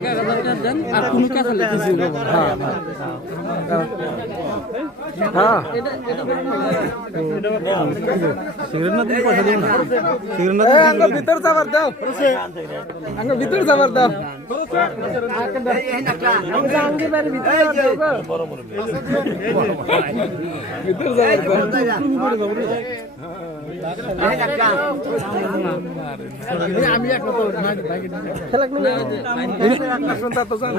আর কোন কাজ লিখেছি হ্যাঁ হ্যাঁ সিগারেট না দিলে পয়সা দিন না সিগারেট না দিলে আঙ্গ ভিতর যাবার দাও আঙ্গ ভিতর যাবার দাও আমি আঙ্গে বাড়ি ভিতর যাও বড় বড় ভিতর যাবার দাও তুমি পড়ে যাও আমি একটা তো খেলা কোন শুনতা তো জান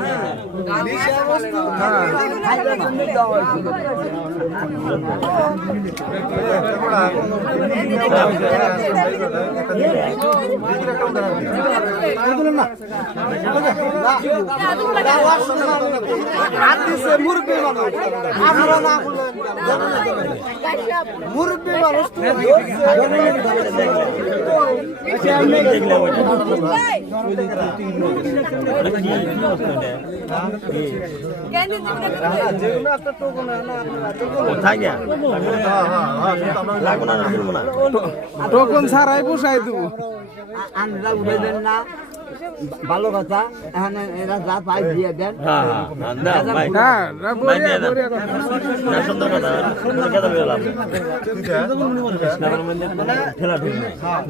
মুরব্বী মানুষ টোকন ছাড়াই বসাই দেবো আমরা উঠে দেন না ভালো কথা এখানে এরা যা পাই দিয়ে দেন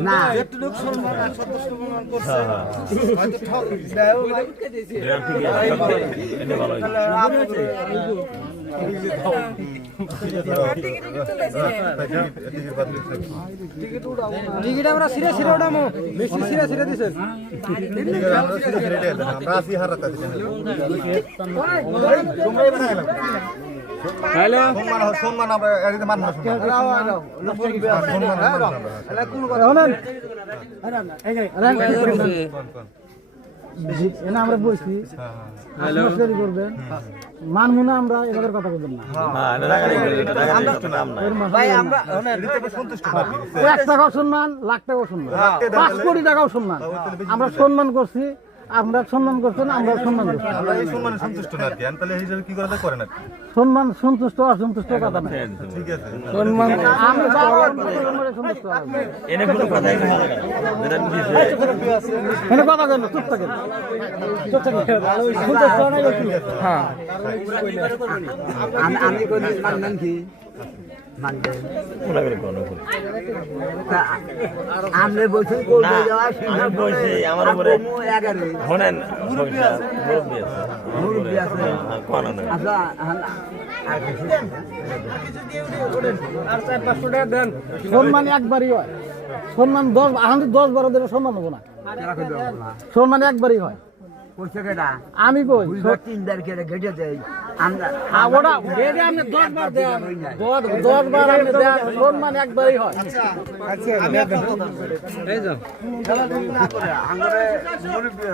না টিকিট আমরা সিরে সিরে ওঠামো বেশি সিরে সিরে দিছেন হ্যালো সম্মান আমরা এদিকে মান না আমরা বলছি করবেন মানবো না আমরা এদের কথা বলবেন না এক টাকাও সম্মান লাখ টাকাও সম্মান 5 কোটি টাকাও সম্মান আমরা সম্মান করছি আমরা সম্মান করছেন আমরা সম্মান করছি আমরা এই সম্মানে সন্তুষ্ট না কি তাহলে এই হিসাবে কি করে করেন আপনি সম্মান সন্তুষ্ট অসন্তুষ্ট কথা না ঠিক আছে সম্মান আমরা সন্তুষ্ট এনে কোনো কথাই না এনে কথা কেন চুপ থাকেন চুপ থাকেন সন্তুষ্ট না হ্যাঁ আমি কোন মানবেন কি মানবেন আমরা বলছেন করবে যাওয়া আমি বলছি আমার উপরে শোনেন মুরব্বী আছে আচ্ছা সম্মান একবারই হয় সম্মান 10-12 দিনে সম্মান হবো না সম্মান একবারই হয় আমি কই তিনবার কেটে ঘেটে দেয় আমরা ওটা বেড়ে আপনি 10 বার দেন 10 বার আপনি দেন সম্মান একবারই হয়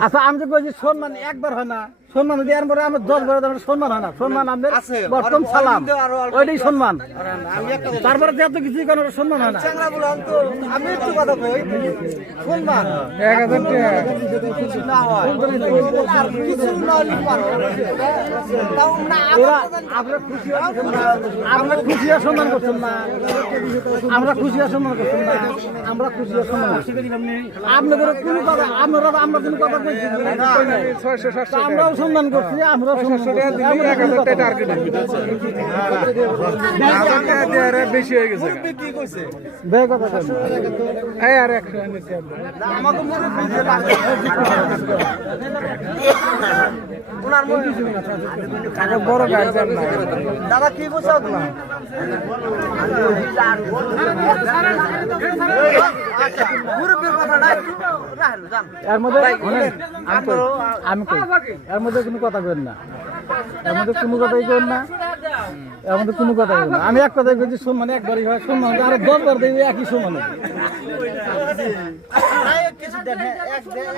আচ্ছা আমি তো কইছি সম্মান একবার হয় না সম্মান দেওয়ার পরে আমার 10 বার দেওয়ার সম্মান হয় না সম্মান আমাদের বর্তম সালাম ওইটাই সম্মান তারপরে যত কিছু কোনো সম্মান হয় না আমি একটু কথা কই সম্মান 1000 টাকা কিছু না হয় কিছু না হলে পারো তাও না আমরা খুশি আমরা খুশি আর সম্মান করছেন না আমরা খুশি আর সম্মান করছেন না আমরা খুশি আর সম্মান আপনাদের কোনো কথা আমরা কোনো কথা কইছি আমরাও সম্মান করছি আমরা 600 টাকা দিই 1000 টাকা টার্গেট বেশি হয়ে গেছে কি কইছে বে কথা এই আর 100 আমাকে মুরব্বি ওনার বড় গার্জেন না দাদা কি বুঝাও তুমি মুরব্বির কথা নাই এর মধ্যে আমি এর মধ্যে কোনো কথা কইন না এর মধ্যে কোনো কথাই কইন না এর মধ্যে কোনো কথা কইন না আমি এক কথাই কইছি সম্মান একবারই হয় সম্মান আর 10 বার দেই একই সম্মান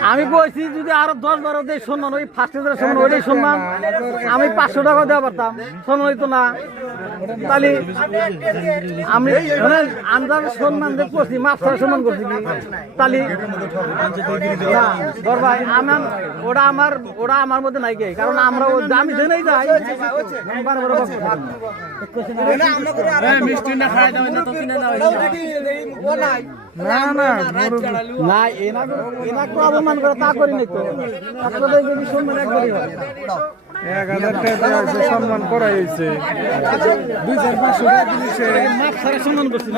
আমি কইছি যদি আরো 10 বার দেই সম্মান ওই ফার্স্টে যে সম্মান ওইটাই সম্মান আমি 500 টাকা দেওয়া পারতাম সম্মান হইতো না তাহলে আমি আমরা সম্মান দিয়ে করছি মাফ করে সম্মান করছি কি তাহলে ভাই আমার ওটা আমার মধ্যে নাই কে কারণ আমরা আমি জেনেই যাই না এনাকে অপমান করে তা করি নাই তো আপনাদের যদি সম্মান একবারই হয় 1000 টাকা আছে, সম্মান করা হয়েছে 2-4-500 টাকা দিলে সে মাপ ছাড়া সম্মান করছি